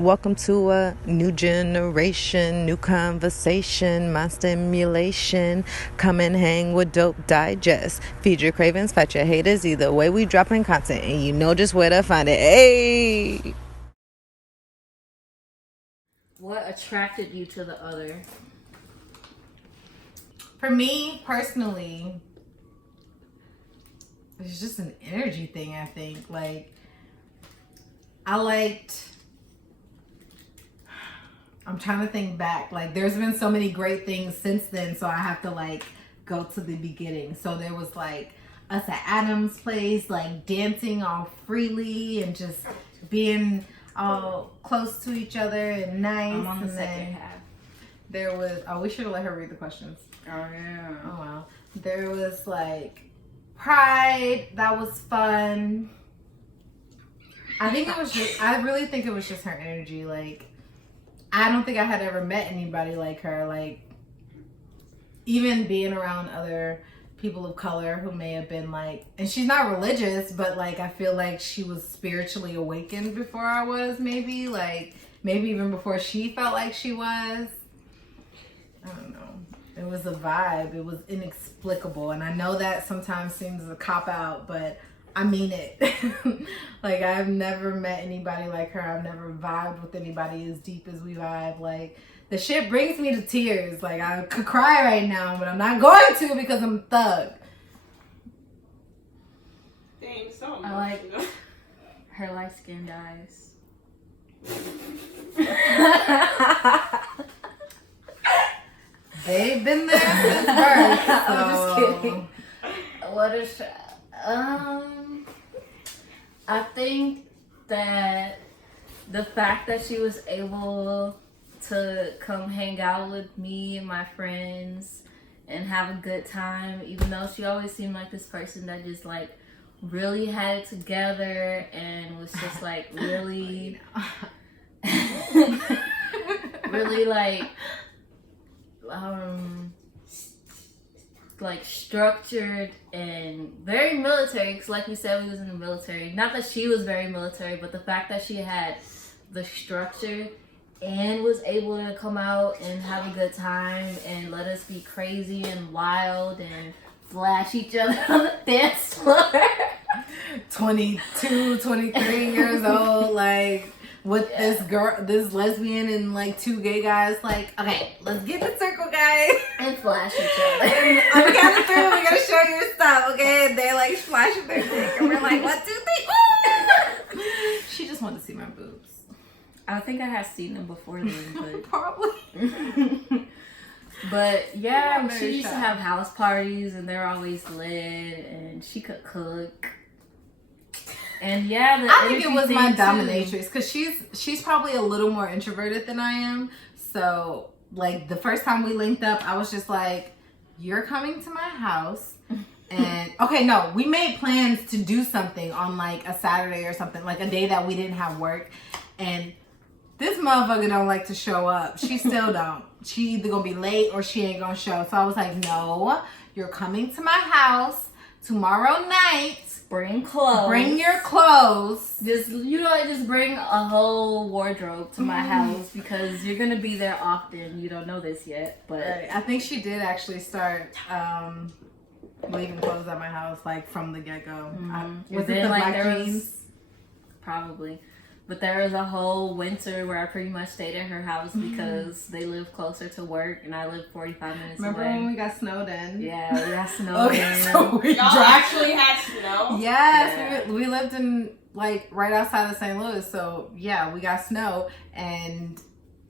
Welcome to a new generation, new conversation, my stimulation. Come and hang with Dope Digest. Feed your cravings, fight your haters. Either way, we dropping content, and you know just where to find it. Hey! What attracted you to the other? For me, personally, it's just an energy thing, I think. I'm trying to think back. There's been so many great things since then, so I have to, go to the beginning. So there was, us at Adam's place, dancing all freely and just being all close to each other and nice. I'm on the and second then half. there was, we should have let her read the questions. Oh, yeah. Oh, wow. There was, Pride. That was fun. I really think it was just her energy. I don't think I had ever met anybody like her. Even being around other people of color who may have been and she's not religious, but I feel like she was spiritually awakened before I was, maybe. Maybe even before she felt like she was. I don't know. It was a vibe. It was inexplicable. And I know that sometimes seems a cop-out, but I mean it. I've never met anybody like her. I've never vibed with anybody as deep as we vibe. The shit brings me to tears. I could cry right now, but I'm not going to because I'm thug. Dang, so I like her light-skinned eyes. They've been there since birth. I'm just kidding. What is I think that the fact that she was able to come hang out with me and my friends and have a good time, even though she always seemed like this person that just really had it together and was just really really structured and very military, because like we said, we was in the military. Not that she was very military, but the fact that she had the structure and was able to come out and have a good time and let us be crazy and wild and flash each other on the dance floor. 22, 23 years old, with this lesbian and two gay guys, okay, let's get the circle, guys. And flash each other. And on the count of three, we're gonna show your stuff, okay? And they flashing their dick, and we're like, 1, 2, 3. Ooh! She just wanted to see my boobs. I think I had seen them before then, but Probably. but yeah, I'm she very used to shy. have house parties and they're always lit, and she could cook. And yeah, I think it was my energy thing, dominatrix, because she's probably a little more introverted than I am. So the first time we linked up, I was just like, you're coming to my house. And okay, no, we made plans to do something on a Saturday or something, a day that we didn't have work. And this motherfucker don't like to show up. She still don't. She either gonna be late or she ain't gonna show. So I was like, no, you're coming to my house tomorrow night. Bring clothes. Bring your clothes. Just bring a whole wardrobe to my house, because you're gonna be there often. You don't know this yet, but Right. I think she did actually start leaving clothes at my house from the get go. Was it the black jeans? Probably. But there was a whole winter where I pretty much stayed at her house because they live closer to work and I live 45 minutes Remember away. when we got snowed in? Yeah, we got snowed Okay, in. so we Y'all actually had snow? Yes, Yeah. we lived in right outside of St. Louis, so yeah, we got snow and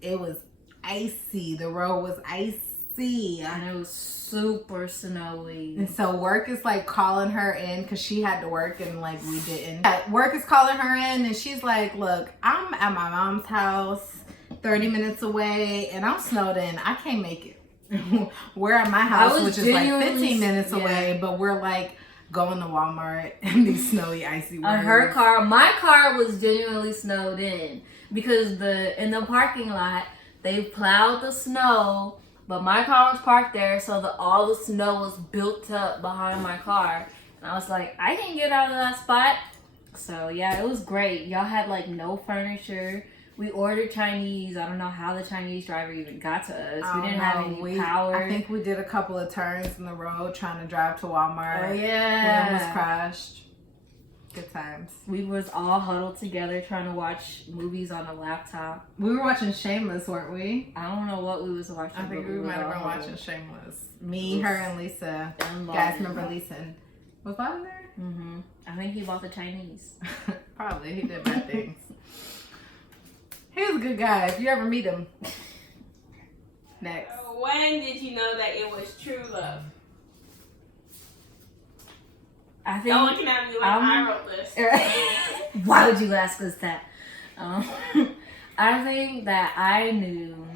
it was icy. The road was icy. And it was super snowy. And so work is calling her in because she had to work and we didn't. Work is calling her in and she's like, look, I'm at my mom's house 30 minutes away and I'm snowed in. I can't make it. We're at my house, which is 15 minutes away, but we're going to Walmart in these snowy, icy roads. My car was genuinely snowed in because in the parking lot, they plowed the snow. But my car was parked there, so all the snow was built up behind my car. And I was like, I can get out of that spot. So yeah, it was great. Y'all had no furniture. We ordered Chinese. I don't know how the Chinese driver even got to us. I We didn't don't have know. any power. I think we did a couple of turns in the road trying to drive to Walmart. Oh We yeah. almost crashed. Good times. We was all huddled together trying to watch movies on a laptop. We were watching Shameless, weren't we? I don't know what we was watching. I think but we might have all been huddled. watching Shameless. Me, her, and Lisa. And Guys, Lauren. remember Lisa? Was Bob there? Mm-hmm. I think he bought the Chinese. Probably. He did bad things. He was a good guy. If you ever meet him. Next. When did you know that it was true love? I think. Don't looking at me like I wrote this. Why would you ask us that? I think that I knew,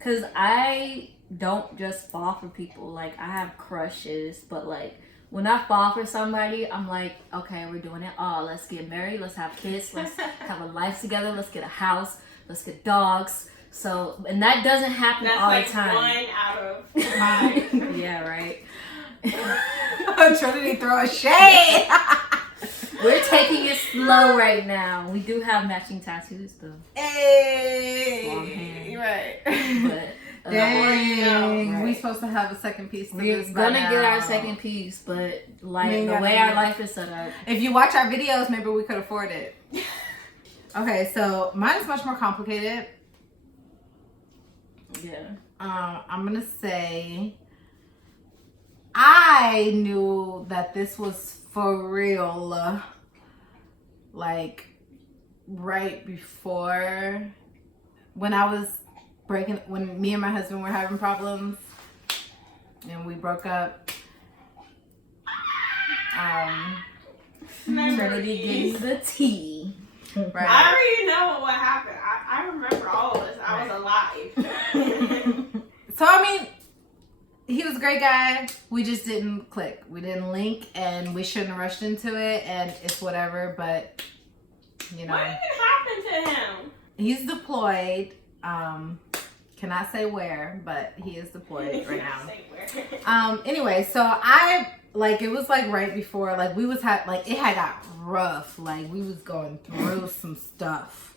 cause I don't just fall for people. Like I have crushes, but like when I fall for somebody, I'm like, okay, we're doing it all. Let's get married. Let's have kids. Let's have a life together. Let's get a house. Let's get dogs. So, and that doesn't happen That's all like the time. 1 out of 5. Yeah, right. Trinity throw a shade. We're taking it slow right now. We do have matching tattoos though. Hey. Long hair. You're right. But Dang. right. We supposed to have a second piece to we're this by gonna get our now. second piece, but We like ain't the got way no our money. life is set up. If you watch our videos, maybe we could afford it. Okay, so mine is much more complicated. Yeah. I'm gonna say I knew that this was for real, like right before when when me and my husband were having problems and we broke up. Trinity gives the tea. Right. I already know what happened. I remember all of this. I was alive. So I mean, he was a great guy. We just didn't click. We didn't link, and we shouldn't have rushed into it. And it's whatever. But you know, What even happened to him? he's deployed. Cannot say where, but he is deployed right now. Say where. Anyway, so it was like right before, like we was it had got rough. Like we was going through some stuff.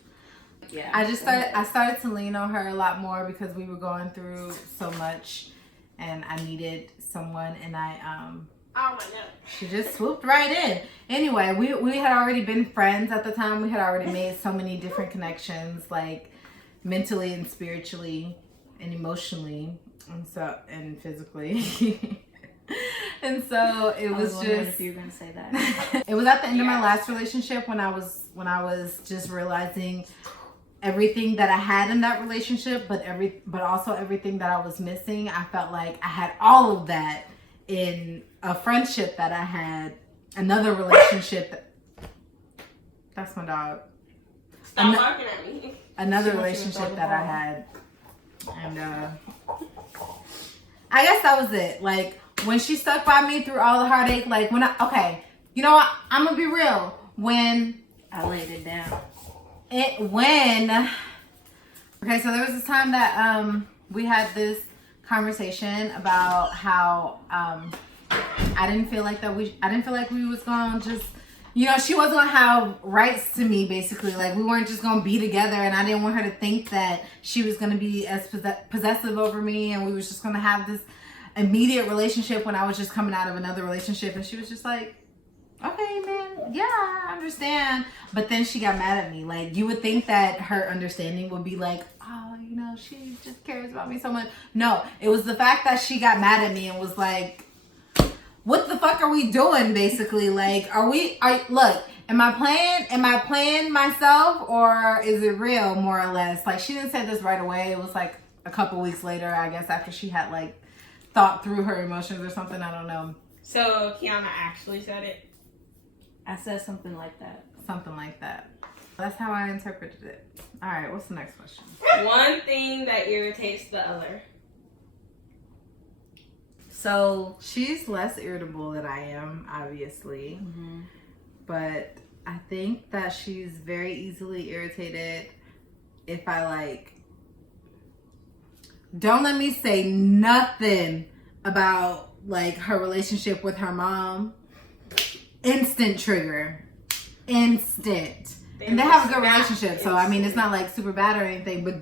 Yeah. I started to lean on her a lot more because we were going through so much and I needed someone, and Oh my god. she just swooped right in. Anyway, we had already been friends at the time. We had already made so many different connections, like mentally and spiritually and emotionally and physically. And so it was wondering just if you were gonna say that. it was at the end of my last relationship when I was just realizing everything that I had in that relationship, but also everything that I was missing. I felt like I had all of that in a friendship that I had, another relationship. That's my dog. Stop barking at me. Another relationship that I had, and I guess that was it. Like when she stuck by me through all the heartache. Like you know what? I'm gonna be real. When I laid it down. Okay, so there was this time that we had this conversation about how I didn't feel like we was gonna just, you know, she wasn't gonna have rights to me, basically. Like we weren't just gonna be together, and I didn't want her to think that she was gonna be as possessive over me, and we was just gonna have this immediate relationship when I was just coming out of another relationship. And she was just like, okay, man, yeah, I understand. But then she got mad at me. Like, you would think that her understanding would be like, oh, you know, she just cares about me so much. No, it was the fact that she got mad at me and was like, what the fuck are we doing, basically? Like, look, am I playing myself, or is it real, more or less? Like, she didn't say this right away. It was like a couple weeks later, I guess, after she had like thought through her emotions or something. I don't know. So Keona actually said it. I said something like that. Something like that. That's how I interpreted it. All right, what's the next question? One thing that irritates the other. So She's less irritable than I am, obviously. But I think that she's very easily irritated if I like, don't let me say nothing about like her relationship with her mom. Instant trigger. Instant. And they have a good relationship, so I mean, it's not like super bad or anything, but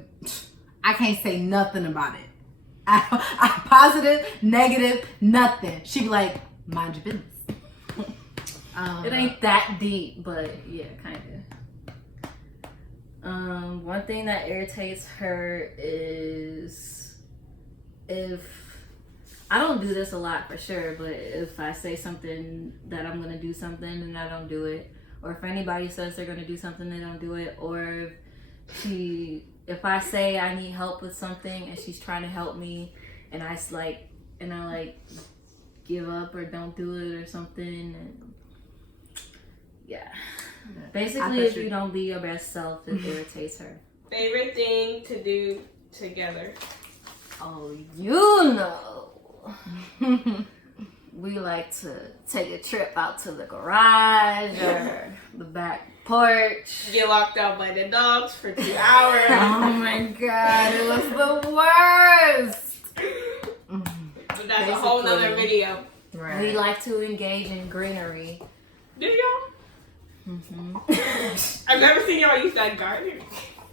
I can't say nothing about it. I positive, negative, nothing. She be like, mind your business. It ain't that deep, but yeah, kind of. One thing that irritates her is if I don't do this a lot for sure, but if I say something that I'm gonna do something and I don't do it, or if anybody says they're gonna do something they don't do it, or if I say I need help with something and she's trying to help me and I give up or don't do it or something, and yeah. Basically, if you don't be your best self, it irritates her. Favorite thing to do together? Oh, you know. We like to take a trip out to the garage or the back porch. Get locked out by the dogs for 2 hours. Oh my god, it was the worst. But that's a whole nother video. Right. We like to engage in greenery. Do y'all? I've never seen y'all use that garden.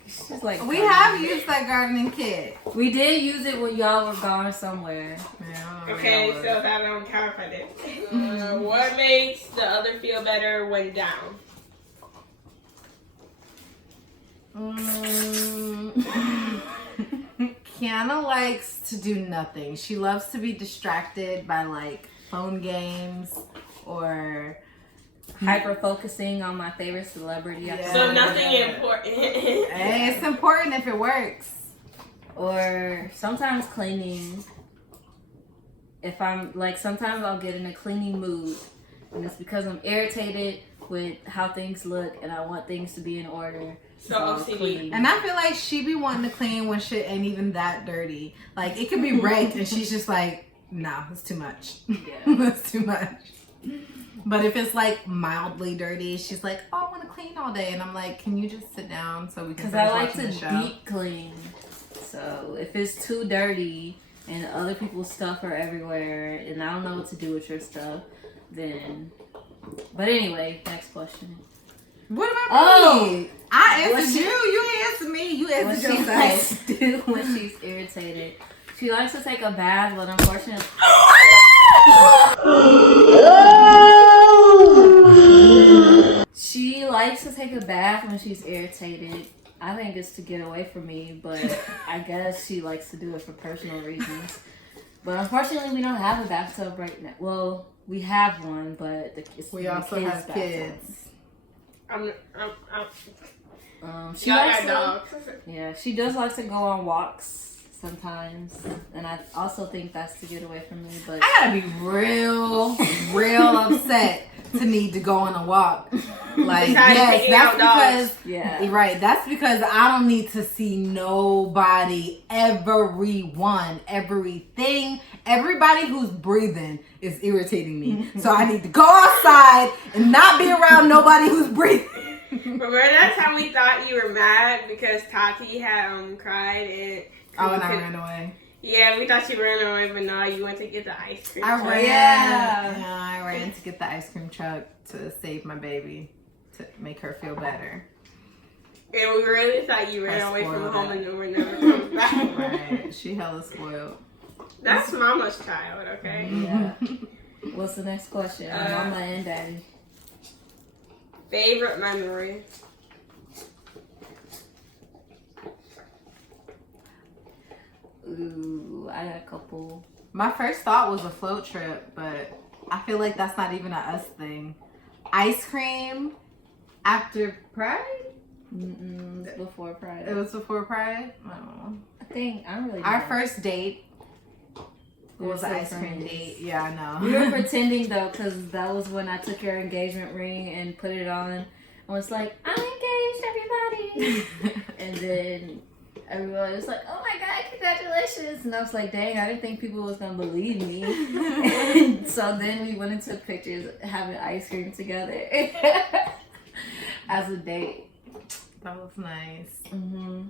She's like, We have used that gardening kit. we did use it when y'all were gone somewhere. Yeah, Okay, so that don't count if I did. What makes the other feel better when down? Kiana likes to do nothing. She loves to be distracted by like phone games or Hyper focusing on my favorite celebrity. Yeah. So nothing important. hey, it's important if it works. Or sometimes cleaning. If I'm like, sometimes I'll get in a cleaning mood, and it's because I'm irritated with how things look and I want things to be in order. So I'll OCD. clean. And I feel like she be wanting to clean when shit ain't even that dirty. Like it could be wrecked and she's just like, no, it's too much. Yeah. It's too much. But if it's like mildly dirty, she's like, oh, I want to clean all day. And I'm like, can you just sit down so we can Because I like watching to the show? deep clean. So if it's too dirty and other people's stuff are everywhere and I don't know what to do with your stuff, then... But anyway, next question. What about Oh! me? I What answered she- you. You answered me. You What answered she yourself. likes to do when she's irritated. She likes to take a bath, but unfortunately... She likes to take a bath when she's irritated. I think it's to get away from me, but I guess she likes to do it for personal reasons. But unfortunately, we don't have a bathtub right now. Well, we have one, but it's We the also kids' have bathroom. kids. She Y'all likes got to, dogs. yeah, she does like to go on walks sometimes, and I also think that's to get away from me. But I gotta be real upset to need to go on a walk. Like, Besides yes, taking that's out dogs. because yeah, right. That's because I don't need to see nobody, everyone, everything, everybody who's breathing is irritating me. So I need to go outside and not be around nobody who's breathing. Remember that time we thought you were mad because Tati had cried and Oh, and I ran away. Yeah, we thought you ran away, but no, you went to get the ice cream. I ran. Yeah. Yeah, I ran to get the ice cream truck to save my baby, to make her feel better. And we really thought you ran I away from spoiled home it. and never comes back. Right. She hella spoiled. That's mama's child, okay? yeah. What's the next question? Mama and Daddy. Favorite memory? Ooh, I got a couple. My first thought was a float trip, but I feel like that's not even a us thing. Ice cream after Pride? Before Pride. It was before Pride? I don't know. I think I don't really. Our know. first date We was were an still ice cream friends. date. Yeah, I know. We were pretending though, because that was when I took your engagement ring and put it on. I was like, I'm engaged, everybody. And then everyone was like, oh my God, congratulations. And I was like, dang, I didn't think people was going to believe me. And so then we went and took pictures having ice cream together as a date. That was nice. hmm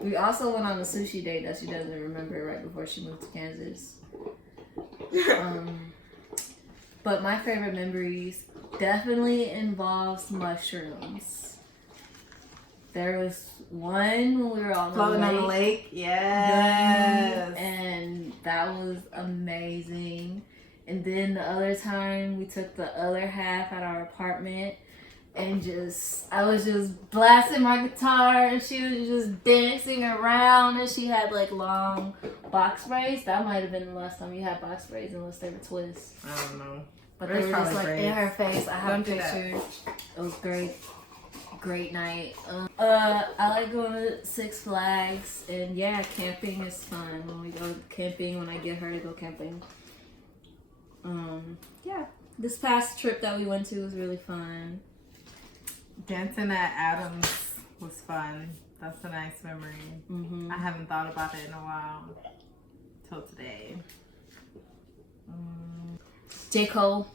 We also went on a sushi date that she doesn't remember right before she moved to Kansas. But my favorite memories definitely involves mushrooms. There was one when we were on Floating on the lake. Yes. And that was amazing. And then the other time we took the other half at our apartment and I was just blasting my guitar and she was just dancing around and she had like long box braids. That might have been the last time you had box braids unless they were twists. I don't know. But they were just like braids. in her face. I have a picture. It was great. Great night. I like going to Six Flags and yeah, camping is fun. When we go camping, when I get her to go camping. Yeah. This past trip that we went to was really fun. Dancing at Adams was fun. That's a nice memory. I haven't thought about it in a while. Till today. J. Cole.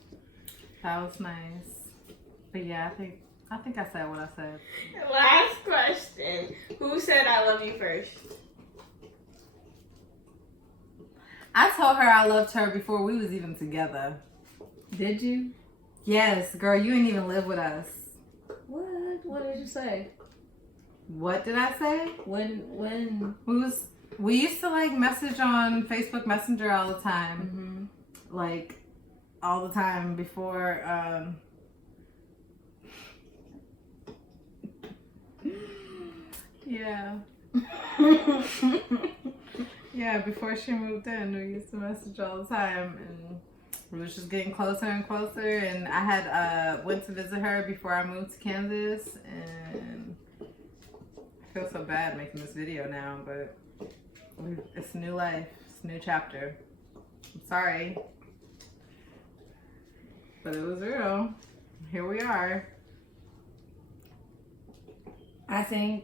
That was nice. But yeah, I think I said what I said. Last question. Who said I love you first? I told her I loved her before we was even together. Did you? Yes, girl, you ain't even live with us. What? What did you say? What did I say? When? We used to like message on Facebook Messenger all the time. Like all the time before yeah. Yeah, before she moved in, we used to message all the time, and we was just getting closer and closer. And I had went to visit her before I moved to Kansas, and I feel so bad making this video now, but it's new life, it's a new chapter. I'm sorry, but it was real. Here we are. I think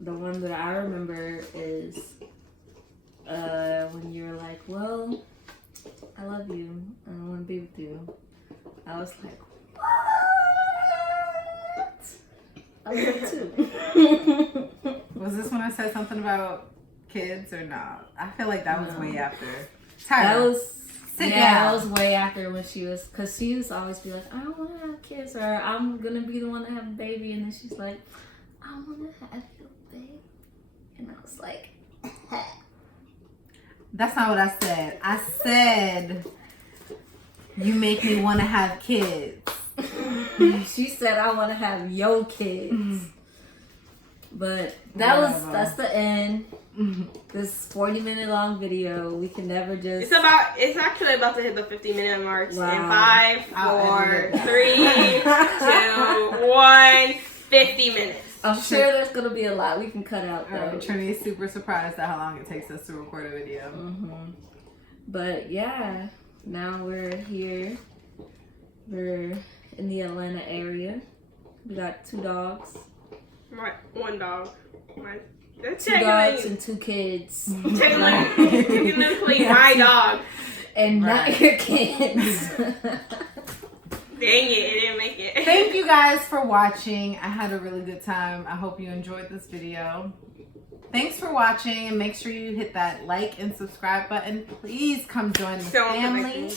the one that I remember is when you were like, well, I love you. I want to be with you. I was like, what? I love you too. Was this when I said something about kids or not? I feel like that was way after. That was Sit yeah, down. that was way after when she was, because she used to always be like, I don't want to have kids, or I'm going to be the one to have a baby. And then she's like, I want to have your baby. And I was like, That's not what I said. I said, you make me want to have kids. She said, I want to have your kids. But that's the end. This 40-minute long video. We can never just. It's actually about to hit the 50-minute mark. Wow. In 5, 4, 3, 2, 1, 50 minutes. I'm sure there's going to be a lot we can cut out though. Trinity's super surprised at how long it takes us to record a video. But yeah, now we're here. We're in the Atlanta area. We got 2 dogs. Right, 1 dog. That's 2 dogs and 2 kids. Technically my dog. And not your kids. Dang it didn't make it. Thank you guys for watching. I had a really good time. I hope you enjoyed this video. Thanks for watching, and make sure you hit that like and subscribe button. Please come join the family.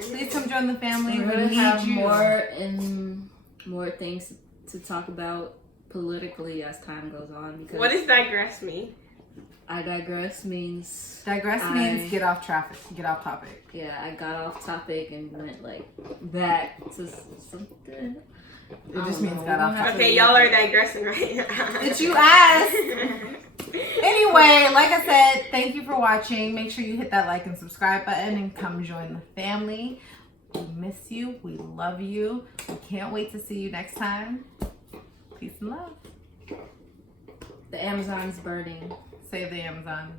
Please come join the family. We're We gonna need have you. more things to talk about politically as time goes on. Because What does digress mean? I digress means means get off topic. Yeah, I got off topic and went like back to something. It just means got off topic. Okay, y'all are digressing right now. Did you ask? Anyway, like I said, thank you for watching. Make sure you hit that like and subscribe button and come join the family. We miss you. We love you. We can't wait to see you next time. Peace and love. The Amazon's burning. Save the Amazon.